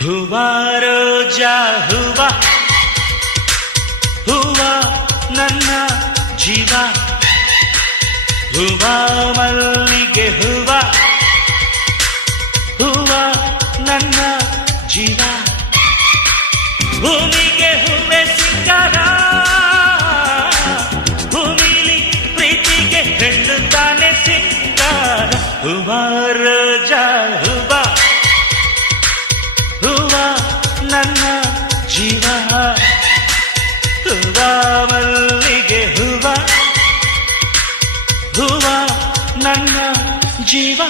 ಹೂವ ರೋಜಾ ಹೂವ ಹೂವ ನನ್ನ ಜೀವ ಹೂವ ಮಲ್ಲಿಗೆ ಹೂವ ಹೂವ ನನ್ನ ಜೀವ ಭೂಮಿಗೆ ಹೂವೆ ಸಿಂಗಾರ ಭೂಮಿಲಿ ಪ್ರೀತಿಗೆ ಹೆಣ್ಣು ತಾನೆ ಸಿಂಗಾರ ಹೂವ ರೋಜಾ ಹೂವ ಹೂವ ನನ್ನ ಜೀವ ಹೂವ ಮಲ್ಲಿಗೆ ಹೂವ ಹೂವ ನನ್ನ ಜೀವ